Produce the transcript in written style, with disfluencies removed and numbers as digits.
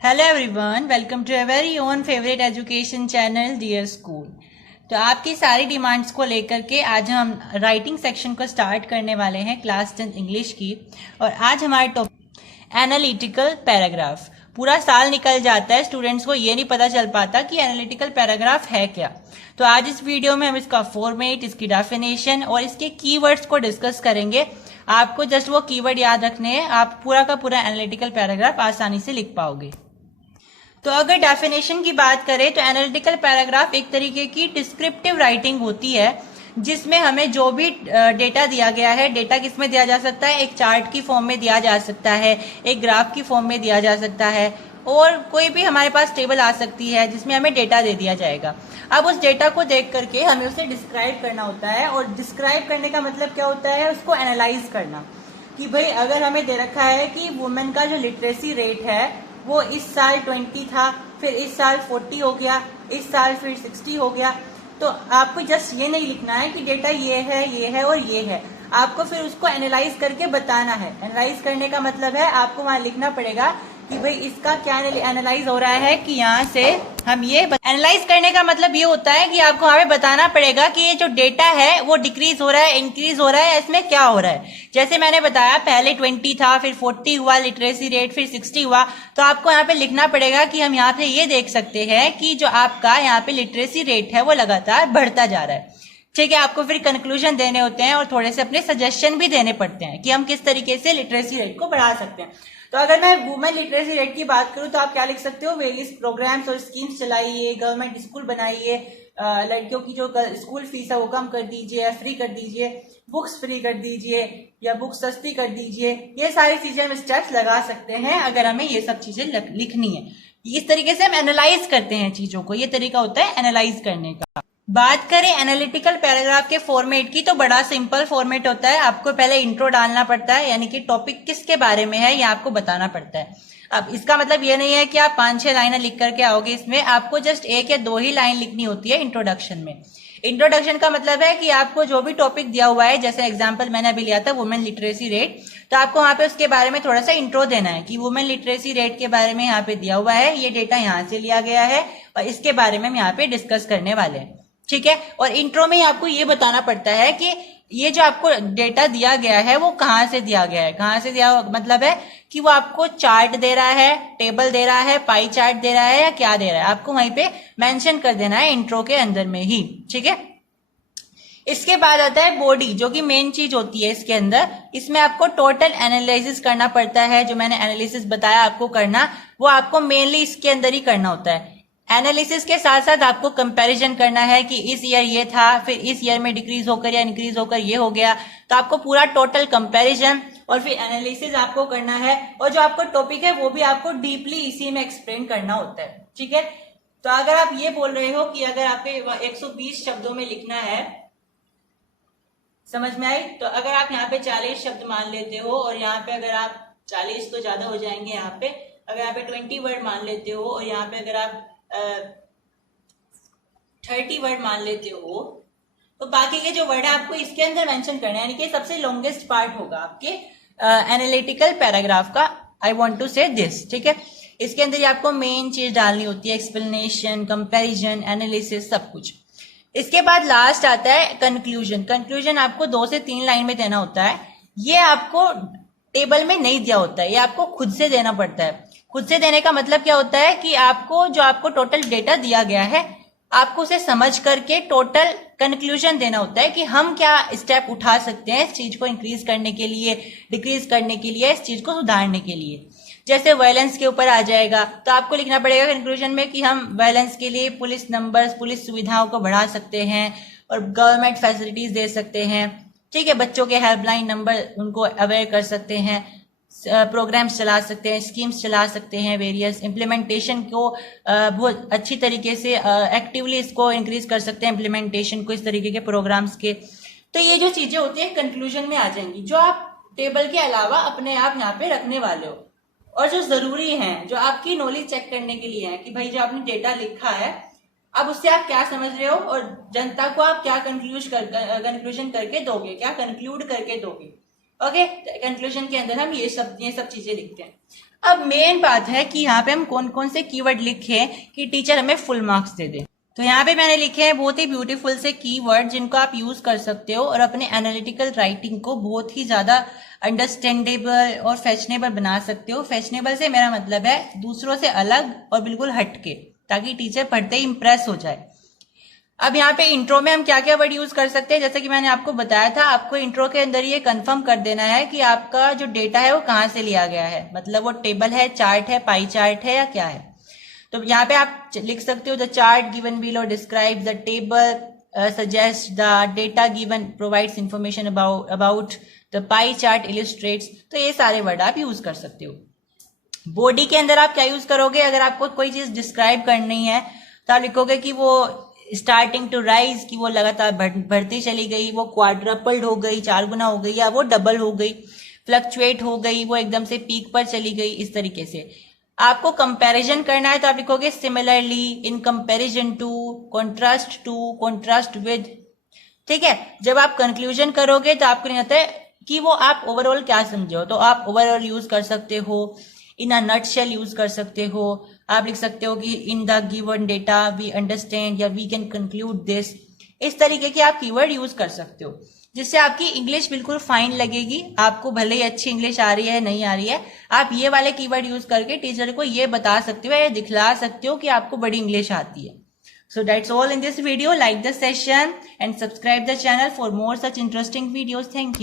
Hello everyone, welcome to a very own favourite education channel Dear School. तो आपकी सारी demands को लेकर के आज हम राइटिंग सेक्शन को स्टार्ट करने वाले हैं क्लास 10 इंग्लिश की। और आज हमारा टॉपिक एनालिटिकल पैराग्राफ। पूरा साल निकल जाता है, स्टूडेंट्स को ये नहीं पता चल पाता कि एनालिटिकल पैराग्राफ है क्या। तो आज इस वीडियो में हम इसका फॉर्मेट, इसकी डेफिनेशन और इसके कीवर्ड्स को डिस्कस करेंगे। आपको जस्ट वो कीवर्ड याद रखने हैं, आप पूरा का पूरा एनालिटिकल पैराग्राफ आसानी से लिख पाओगे। तो अगर डेफिनेशन की बात करें तो एनालिटिकल पैराग्राफ एक तरीके की डिस्क्रिप्टिव राइटिंग होती है जिसमें हमें जो भी डेटा दिया गया है, डेटा किसमें दिया जा सकता है, एक चार्ट की फॉर्म में दिया जा सकता है, एक ग्राफ की फॉर्म में दिया जा सकता है, और कोई भी हमारे पास टेबल आ सकती है जिसमें हमें डेटा दे दिया जाएगा। अब उस डेटा को देख करके हमें उसे डिस्क्राइब करना होता है, और डिस्क्राइब करने का मतलब क्या होता है, उसको एनालाइज करना। कि भाई अगर हमें दे रखा है कि वुमेन का जो लिटरेसी रेट है वो इस साल 20 था, फिर इस साल 40 हो गया, इस साल फिर 60 हो गया, तो आपको जस्ट ये नहीं लिखना है कि डेटा ये है और ये है। आपको फिर उसको एनालाइज करके बताना है। एनालाइज करने का मतलब है आपको वहां लिखना पड़ेगा कि भाई इसका क्या एनालाइज हो रहा है, कि यहाँ से हम ये एनालाइज करने का मतलब ये होता है कि आपको हमें बताना पड़ेगा कि ये जो डेटा है वो डिक्रीज हो रहा है, इंक्रीज हो रहा है, इसमें क्या हो रहा है। जैसे मैंने बताया पहले 20 था, फिर 40 हुआ लिटरेसी रेट, फिर 60 हुआ, तो आपको यहाँ पे लिखना पड़ेगा कि हम यहाँ पे ये देख सकते हैं कि जो आपका यहाँ पे लिटरेसी रेट है वो लगातार बढ़ता जा रहा है। ठीक है, आपको फिर कंक्लूजन देने होते हैं और थोड़े से अपने सजेशन भी देने पड़ते हैं कि हम किस तरीके से लिटरेसी रेट को बढ़ा सकते हैं। तो अगर मैं वुमेन लिटरेसी रेट की बात करूं तो आप क्या लिख सकते हो, वेरियस प्रोग्राम्स और स्कीम्स चलाइए, गवर्नमेंट स्कूल बनाइए, लड़कियों की जो स्कूल फीस है वो कम कर दीजिए, फ्री कर दीजिए, बुक्स फ्री कर दीजिए या बुक्स सस्ती कर दीजिए। ये सारी चीजें हम स्टेप्स लगा सकते हैं अगर हमें ये सब चीजें लिखनी है। इस तरीके से हम एनालाइज करते हैं चीजों को, ये तरीका होता है एनालाइज करने का। बात करें एनालिटिकल पैराग्राफ के फॉर्मेट की तो बड़ा सिंपल फॉर्मेट होता है। आपको पहले इंट्रो डालना पड़ता है, यानी कि टॉपिक किसके बारे में है ये आपको बताना पड़ता है। अब इसका मतलब ये नहीं है कि आप 5-6 लाइनें लिख करके आओगे, इसमें आपको जस्ट 1 या 2 ही लाइन लिखनी होती है इंट्रोडक्शन में। इंट्रोडक्शन का मतलब है कि आपको जो भी टॉपिक दिया हुआ है, जैसे एग्जांपल मैंने अभी लिया था वुमेन लिटरेसी रेट, तो आपको वहां पे उसके बारे में थोड़ा सा इंट्रो देना है कि वुमेन लिटरेसी रेट के बारे में यहाँ पे दिया हुआ है, ये डेटा यहाँ से लिया गया है और इसके बारे में हम यहाँ पे डिस्कस करने वाले हैं। ठीक है, और इंट्रो में आपको ये बताना पड़ता है कि ये जो आपको डेटा दिया गया है वो कहाँ से दिया गया है। कहाँ से दिया मतलब है कि वो आपको चार्ट दे रहा है, टेबल दे रहा है, पाई चार्ट दे रहा है या क्या दे रहा है, आपको वहीं पे मेंशन कर देना है इंट्रो के अंदर में ही। ठीक है, इसके बाद आता है बॉडी, जो कि मेन चीज होती है इसके अंदर। इसमें आपको टोटल एनालिसिस करना पड़ता है। जो मैंने एनालिसिस बताया आपको करना, वो आपको मेनली इसके अंदर ही करना होता है। एनालिसिस के साथ साथ आपको कंपैरिजन करना है कि इस ईयर ये था, फिर इस ईयर में डिक्रीज होकर या इंक्रीज होकर ये हो गया, तो आपको पूरा टोटल कंपैरिजन और फिर एनालिसिस आपको करना है। और जो आपको टॉपिक है वो भी आपको डीपली इसी में एक्सप्लेन करना होता है। ठीक है, तो अगर आप ये बोल रहे हो कि अगर आपके 120 शब्दों में लिखना है, समझ में आई, तो अगर आप यहाँ पे 40 शब्द मान लेते हो और यहाँ पे अगर आप 40 तो ज्यादा हो जाएंगे, यहाँ पे अगर यहाँ पे 20 वर्ड मान लेते हो और यहाँ पे अगर आप 30 वर्ड मान लेते हो, तो बाकी के जो वर्ड है आपको इसके अंदर मेंशन करना है, यानी कि सबसे लॉन्गेस्ट पार्ट होगा आपके एनालिटिकल पैराग्राफ का। आई वांट टू से दिस। ठीक है, इसके अंदर आपको मेन चीज डालनी होती है, एक्सप्लेनेशन, कंपैरिजन, एनालिसिस, सब कुछ। इसके बाद लास्ट आता है कंक्लूजन। कंक्लूजन आपको 2 से 3 लाइन में देना होता है। ये आपको टेबल में नहीं दिया होता है, ये आपको खुद से देना पड़ता है। खुद से देने का मतलब क्या होता है कि आपको जो आपको टोटल डेटा दिया गया है, आपको उसे समझ करके टोटल कंक्लूजन देना होता है कि हम क्या स्टेप उठा सकते हैं इस चीज को इंक्रीज करने के लिए, डिक्रीज करने के लिए, इस चीज को सुधारने के लिए। जैसे वायलेंस के ऊपर आ जाएगा तो आपको लिखना पड़ेगा कंक्लूजन में कि हम वायलेंस के लिए पुलिस नंबर्स, पुलिस सुविधाओं को बढ़ा सकते हैं और गवर्नमेंट फैसिलिटीज दे सकते हैं। ठीक है, बच्चों के हेल्पलाइन नंबर उनको अवेयर कर सकते हैं, प्रोग्राम्स चला सकते हैं, स्कीम्स चला सकते हैं, वेरियस इम्प्लीमेंटेशन को बहुत अच्छी तरीके से एक्टिवली इसको इंक्रीज कर सकते हैं, इम्प्लीमेंटेशन को, इस तरीके के प्रोग्राम्स के। तो ये जो चीजें होती है कंक्लूजन में आ जाएंगी, जो आप टेबल के अलावा अपने आप यहाँ पे रखने वाले हो और जो जरूरी है, जो आपकी नॉलेज चेक करने के लिए है कि भाई जो आपने डेटा लिखा है अब उससे आप क्या समझ रहे हो और जनता को आप क्या कंक्लूजन करके दोगे, क्या कंक्लूड करके दोगे। ओके, कंक्लूजन के अंदर हम ये सब चीजें लिखते हैं। अब मेन बात है कि यहाँ पे हम कौन कौन से कीवर्ड लिखे कि टीचर हमें फुल मार्क्स दे दे। तो यहाँ पे मैंने लिखे हैं बहुत ही ब्यूटीफुल से कीवर्ड जिनको आप यूज कर सकते हो और अपने एनालिटिकल राइटिंग को बहुत ही ज्यादा अंडरस्टैंडेबल और फैशनेबल बना सकते हो। फैशनेबल से मेरा मतलब है दूसरों से अलग और बिल्कुल हटके, ताकि टीचर पढ़ते ही इंप्रेस हो जाए। अब यहाँ पे इंट्रो में हम क्या क्या वर्ड यूज कर सकते हैं, जैसे कि मैंने आपको बताया था, आपको इंट्रो के अंदर ये कंफर्म कर देना है कि आपका जो डेटा है वो कहाँ से लिया गया है, मतलब वो टेबल है, चार्ट है, पाई चार्ट है या क्या है। तो यहाँ पे आप लिख सकते हो the chart given below describe the table suggest the data given provides information about the pie chart illustrates. तो ये सारे वर्ड आप यूज कर सकते हो। बॉडी के अंदर आप क्या यूज करोगे, अगर आपको कोई चीज डिस्क्राइब करनी है तो आप लिखोगे कि वो स्टार्टिंग टू राइज, कि वो लगातार बढ़ती चली गई, वो क्वाड्रपल्ड हो गई, 4 गुना हो गई, या वो डबल हो गई, फ्लक्चुएट हो गई, वो एकदम से पीक पर चली गई। इस तरीके से आपको कंपैरिजन करना है तो आप लिखोगे similarly, in comparison to, contrast to, contrast with. ठीक है, जब आप कंक्लूजन करोगे तो आपको नहीं आता है कि वो आप ओवरऑल क्या समझे हो, तो आप ओवरऑल यूज कर सकते हो, इन अ नटशेल यूज कर सकते हो। आप लिख सकते हो कि in the given data we understand या वी कैन कंक्लूड दिस। इस तरीके के आप कीवर्ड यूज कर सकते हो, जिससे आपकी इंग्लिश बिल्कुल फाइन लगेगी। आपको भले ही अच्छी इंग्लिश आ रही है नहीं आ रही है, आप ये वाले कीवर्ड यूज करके टीचर को ये बता सकते हो या दिखला सकते हो कि आपको बड़ी इंग्लिश आती है। So that's all in this video. Like the session and subscribe the channel for more such interesting videos. Thank you.